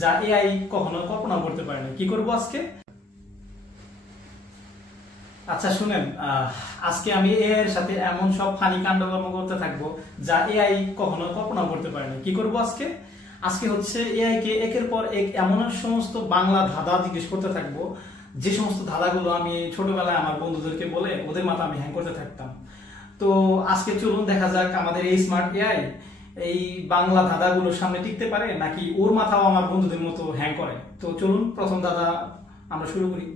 যা এআই কখনো কল্পনা করতে পারে না। কি করব আজকে? আচ্ছা শুনেন, আজকে আমি এআই এর সাথে এমন সব ফানি কাণ্ডকর্ম করতে থাকবো যা এআই কখনো কল্পনা করতে পারে না। কি করব আজকে? আজকে হচ্ছে এআই কে একের পর এক এমন সমস্ত বাংলা ধাঁধা জিজ্ঞেস করতে থাকবো, যে সমস্ত ধাঁধাগুলো আমি ছোটবেলায় আমার বন্ধুদেরকে বলে ওদের মাথা আমি হ্যাং করতে থাকতাম। তো আজকে চলুন দেখা যাক আমাদের এই স্মার্ট এআই এই বাংলা ধাঁধাগুলোর সামনে টিকতে পারে নাকি ওর মাথাও আমার বন্ধুদের মতো হ্যাং করে। তো চলুন প্রথম ধাঁধা আমরা শুরু করি।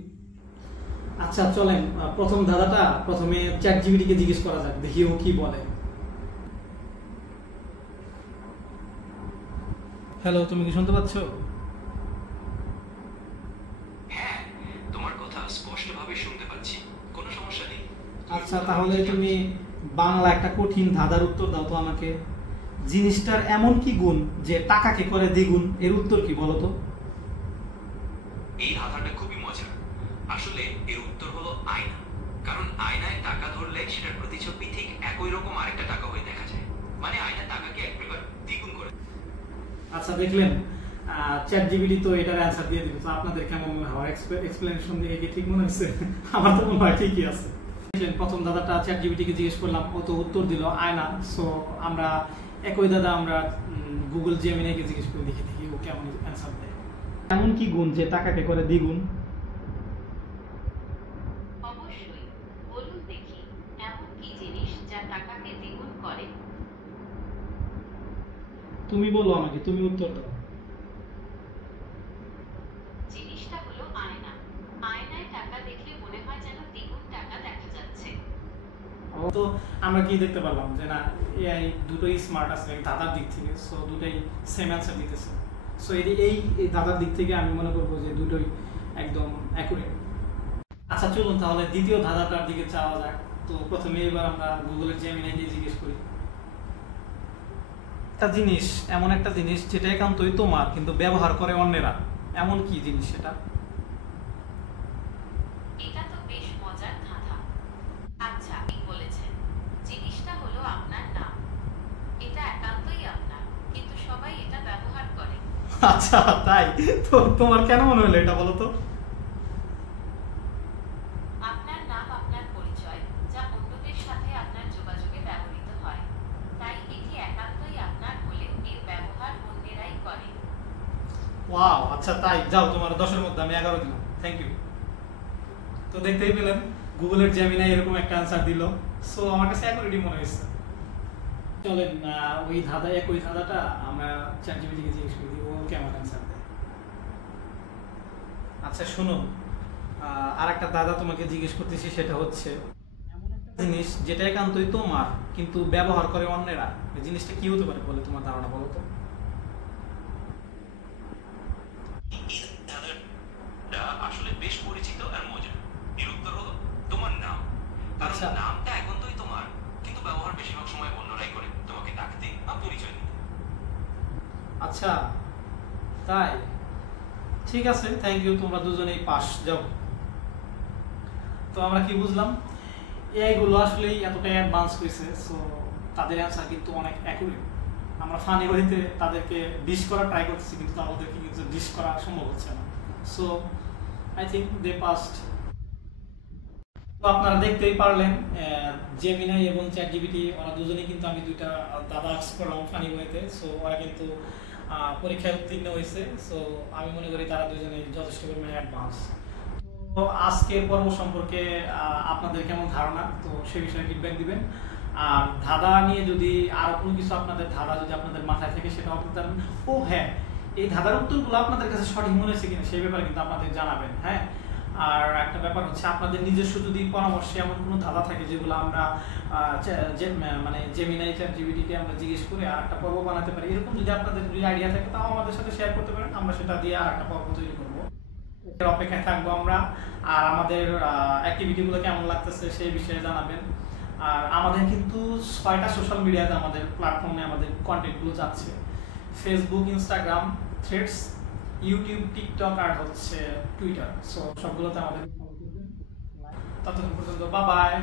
আচ্ছা চলেন, প্রথম ধাঁধাটা প্রথমে চ্যাট জিপিটি কে জিজ্ঞেস করা যাক, দেখি ও কি বলে। হ্যালো, তুমি কি শুনতে পাচ্ছ? হ্যাঁ, তোমার কথা স্পষ্টভাবে শুনতে পাচ্ছি, কোনো সমস্যা নেই। আচ্ছা তাহলে তুমি বাংলা একটা কঠিন ধাঁধার উত্তর দাও তো আমাকে। জিনিসটার এমন কি গুণ যে টাকাকে করে দ্বিগুণ, এর উত্তর কি বলো তো? এই ধাঁধাটা খুবই মজার। আসলে এর উত্তর হলো আয়না। কারণ আয়নায় টাকা ধরলে সেটার প্রতিছবি ঠিক একই রকম আরেকটা টাকা হয়ে দেখা যায়। মানে আয়না টাকাকে এক প্রকার দ্বিগুণ করে। আচ্ছা দেখলেন, চ্যাট জিপিটি তো এটার অ্যান্সার দিয়ে দিল। তো আপনাদের কেমন মনে হয়? এক্সপ্লেনেশন দিয়ে কি ঠিক মনে হয়েছে? আমার তো মনে হয় ঠিকই আছে। প্রথম দাদাটা চ্যাট জিপিটি কে জিজ্ঞেস করলাম, ও তো উত্তর দিল আয়না। সো আমরা একই দাদা আমরা গুগল জেমিনাই কে জিজ্ঞেস করে দেখি দেখি ও কেমন অ্যান্সার দেয়। এমন কি গুণ যে টাকাকে করে দ্বিগুণ? অবশ্যই, বলুন দেখি এমন কি জিনিস যা টাকাকে দ্বিগুণ করে? তুমি বলো আমাকে, তুমি উত্তর দাও। জিনিসটা হলো আয়না। আয়নায় টাকা দেখলে মনে হয় যেন দ্বিগুণ টাকা দেখা যাচ্ছে। তো আমরা কি দেখতে পারলাম যে না, এআই দুটোই স্মার্ট আছে দাদার দিক থেকে। সো দুটোই সেম অ্যান্সার দিতেছে। সো এই দাদার দিক থেকে আমি মনে করবো যে দুটোই একদম অ্যাকুরেট। আচ্ছা চলুন তাহলে দ্বিতীয় ধাঁধাটার দিকে যাওয়া যাক। তো প্রথমে এবার আমরা গুগলের জেমিনাই দিয়ে জিজ্ঞেস করি। একটা জিনিস, এমন একটা জিনিস যেটা একান্তই তোমার কিন্তু ব্যবহার করে অন্যেরা, এমন কি জিনিস সেটা? এটা তো বেশ মজার ধাঁধা। আচ্ছা ঠিক বলেছেন, জিনিসটা হলো আপনার নাম। এটা একান্তই আপনার, কিন্তু সবাই এটা ব্যবহার করে। আচ্ছা তাই তো, তোমার কেন মনে হলো এটা বলো তো? আপনার নাম আপনার পরিচয়, যা অন্যদের সাথে আপনার যোগাযোগে ব্যবহৃত হয়। তাই এটি একান্তই আপনার হলেও এর ব্যবহার অন্যেরাই করে। ওয়াও, আচ্ছা তাই। যাও, তোমার 10-এর মধ্যে আমি 11 দিলাম। Thank you. তো দেখতেই পেলেন গুগলের জেমিনাই এরকম একটা অ্যান্সার দিল। সো আমার কাছে অ্যাকুরেটই মনে হয়েছে। চলেন ওই ধাঁধাটা আমরা চ্যাট জিপিটিকে জিজ্ঞেস করি ও কেমন অ্যান্সার দেয়। আচ্ছা শুনো, আর একটা দাদা তোমাকে জিজ্ঞেস করতেছি, সেটা হচ্ছে এমন একটা জিনিস যেটা একান্তই তোমার কিন্তু ব্যবহার করে অন্যেরা, এই জিনিসটা কি হতে পারে বলে তোমার ধারণা, বলো তো? এই ধাঁধাটা আসলে বেশ পরিচিত আর মজার। এর উত্তর হলো তোমার নাম। কারণ আচ্ছা। নামটা একান্তই তোমার, কিন্তু ব্যবহার বেশিরভাগ সময় অন্যরাই করে তোমাকে ডাকতে বা পরিচয় দিতে। আচ্ছা তাই, ঠিক আছে, থ্যাংক ইউ। তোমরা দুজনেই পাস, যাও। তো আমরা কি বুঝলাম, এআই গুলো আসলেই এতটা অ্যাডভান্স হয়েছে। সো তাদের অ্যান্সার কিন্তু অনেক অ্যাকুরেট। আমরা ফানি ওয়েতে তাদেরকে ডিশ করা ট্রাই করতেছি, কিন্তু তাদেরকে কিন্তু ডিশ করা সম্ভব হচ্ছে না। So I think they passed. তো আপনারা দেখতেই পারলেন জেমিনাই এবং চ্যাট জিপিটি ওরা দুজনেই কিন্তু, আমি দুইটা দাদা আস্ক করলাম ফানি ওয়েতে। সো ওরা কিন্তু পরীক্ষায় উত্তীর্ণ হয়েছে। সো আমি মনে করি তারা দুজনেই যথেষ্ট পরিমাণে অ্যাডভান্স। তো আজকের পর্ব সম্পর্কে আপনাদের কেমন ধারণা, তো সে বিষয়ে ফিডব্যাক দিবেন। আর ধাঁধা নিয়ে যদি আরো কোনো কিছু আপনাদের ধাঁধা যদি আপনাদের মাথায় থাকে সেটা আপনাদের, ও হ্যাঁ, এই ধাঁধার উত্তরগুলো আপনাদের কাছে সঠিক মনে হয়েছে কিনা সেই ব্যাপারে কিন্তু আপনাদের জানাবেন। হ্যাঁ, আর একটা ব্যাপার হচ্ছে আপনাদের নিজস্ব যদি পরামর্শে এমন কোনো ধাঁধা থাকে যেগুলো আমরা মানে জেমিনাই চ্যাট জিপিটিকে আমরা জিজ্ঞেস করে আর একটা পর্ব বানাতে পারি, এরকম যদি আপনাদের যদি আইডিয়া থাকে তাও আমাদের সাথে শেয়ার করতে পারেন। আমরা সেটা দিয়ে আর একটা পর্ব তৈরি করবো। এর অপেক্ষায় থাকবো আমরা। আর আমাদের অ্যাক্টিভিটিগুলো কেমন লাগতেছে সেই বিষয়ে জানাবেন। আর আমাদের কিন্তু 6টা সোশ্যাল মিডিয়াতে আমাদের প্ল্যাটফর্মে আমাদের কন্টেন্টগুলো যাচ্ছে: Facebook, Instagram, Threads, YouTube, TikTok আর হচ্ছে টুইটার। সো সবগুলোতে আমাদের ফলো করবেন। ততক্ষণ পর্যন্ত বাই বাই।